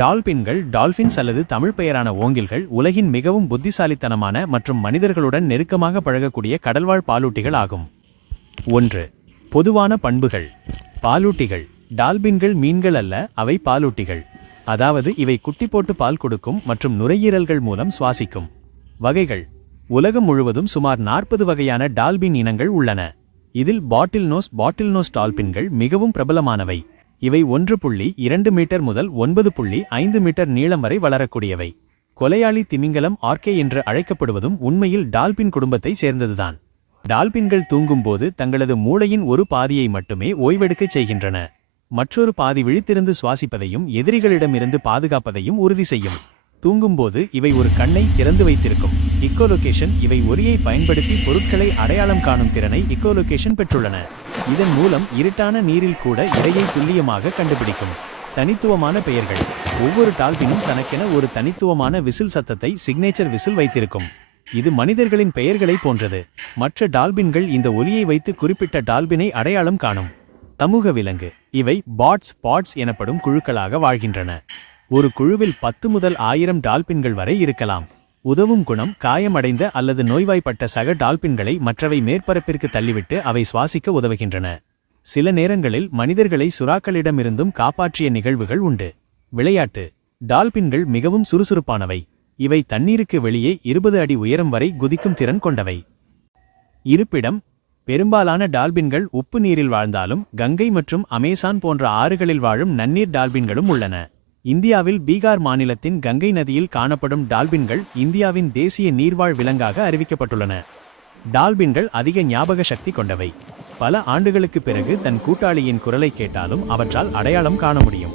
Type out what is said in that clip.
டால்பின்கள் dolphins அல்லது தமிழ் பெயரான ஓங்கில்கள் உலகின் மிகவும் புத்திசாலித்தனமான மற்றும் மனிதர்களுடன் நெருக்கமாக பழகக்கூடிய கடல்வாழ் பாலூட்டிகள் ஆகும். 1. பொதுவான பண்புகள். பாலூட்டிகள். டால்பின்கள் மீன்கள் அல்ல, அவை பாலூட்டிகள். அதாவது இவை குட்டி போட்டு பால் கொடுக்கும் மற்றும் நுரையீரல்கள் மூலம் சுவாசிக்கும். வகைகள். உலகம் முழுவதும் சுமார் 40 வகையான டால்பின் இனங்கள் உள்ளன. இதில் பாட்டில்நோஸ் டால்பின்கள் மிகவும் பிரபலமானவை. இவை 1.2 மீட்டர் முதல் 9.5 மீட்டர் நீளம் வரை வளரக்கூடியவை. கொலையாளி திமிங்கலம் ஆர்கே என்று அழைக்கப்படுவதும் உண்மையில் டால்பின் குடும்பத்தை சேர்ந்ததுதான். டால்பின்கள் தூங்கும்போது தங்களது மூளையின் ஒரு பாதியை மட்டுமே ஓய்வெடுக்கச் செய்கின்றன. மற்றொரு பாதி விழித்திருந்து சுவாசிப்பதையும் எதிரிகளிடமிருந்து பாதுகாப்பதையும் உறுதி செய்யும். தூங்கும்போது இவை ஒரு கண்ணை திறந்து வைத்திருக்கும். இக்கோலொகேஷன். இவை ஒலியை பயன்படுத்தி பொருட்களை அடையாளம் காணும் திறனை இக்கோலொகேஷன் பெற்றுள்ளன. இதன் மூலம் இருட்டான நீரில் கூட இரையை துல்லியமாக கண்டுபிடிக்கும். தனித்துவமான பெயர்கள். ஒவ்வொரு டால்பினும் தனக்கென ஒரு தனித்துவமான விசில் சத்தத்தை சிக்னேச்சர் விசில் வைத்திருக்கும். இது மனிதர்களின் பெயர்களை போன்றது. மற்ற டால்பின்கள் இந்த ஒலியை வைத்து குறிப்பிட்ட டால்பினை அடையாளம் காணும். சமூக விலங்கு. இவை பாட்ஸ் எனப்படும் குழுக்களாக வாழ்கின்றன. ஒரு குழுவில் 10 முதல் 1000 டால்பின்கள் வரை இருக்கலாம். உதவும் குணம். காயமடைந்த அல்லது நோய்வாய்ப்பட்ட சக டால்பின்களை மற்றவை மேற்பரப்பிற்கு தள்ளிவிட்டு அவை சுவாசிக்க உதவுகின்றன. சில நேரங்களில் மனிதர்களை சுறாக்களிடமிருந்தும் காப்பாற்றிய நிகழ்வுகள் உண்டு. விளையாட்டு. டால்பின்கள் மிகவும் சுறுசுறுப்பானவை. இவை தண்ணீருக்கு வெளியே 20 அடி உயரம் வரை குதிக்கும் திறன் கொண்டவை. இருப்பிடம். பெரும்பாலான டால்பின்கள் உப்பு நீரில் வாழ்ந்தாலும் கங்கை மற்றும் அமேசான் போன்ற ஆறுகளில் வாழும் நன்னீர் டால்பின்களும் உள்ளன. இந்தியாவில் பீகார் மாநிலத்தின் கங்கை நதியில் காணப்படும் டால்பின்கள் இந்தியாவின் தேசிய நீர்வாழ் விலங்காக அறிவிக்கப்பட்டுள்ளன. டால்பின்கள் அதிக ஞாபக சக்தி கொண்டவை. பல ஆண்டுகளுக்குப் பிறகு தன் கூட்டாளியின் குரலை கேட்டாலும் அவற்றால் அடையாளம் காண முடியும்.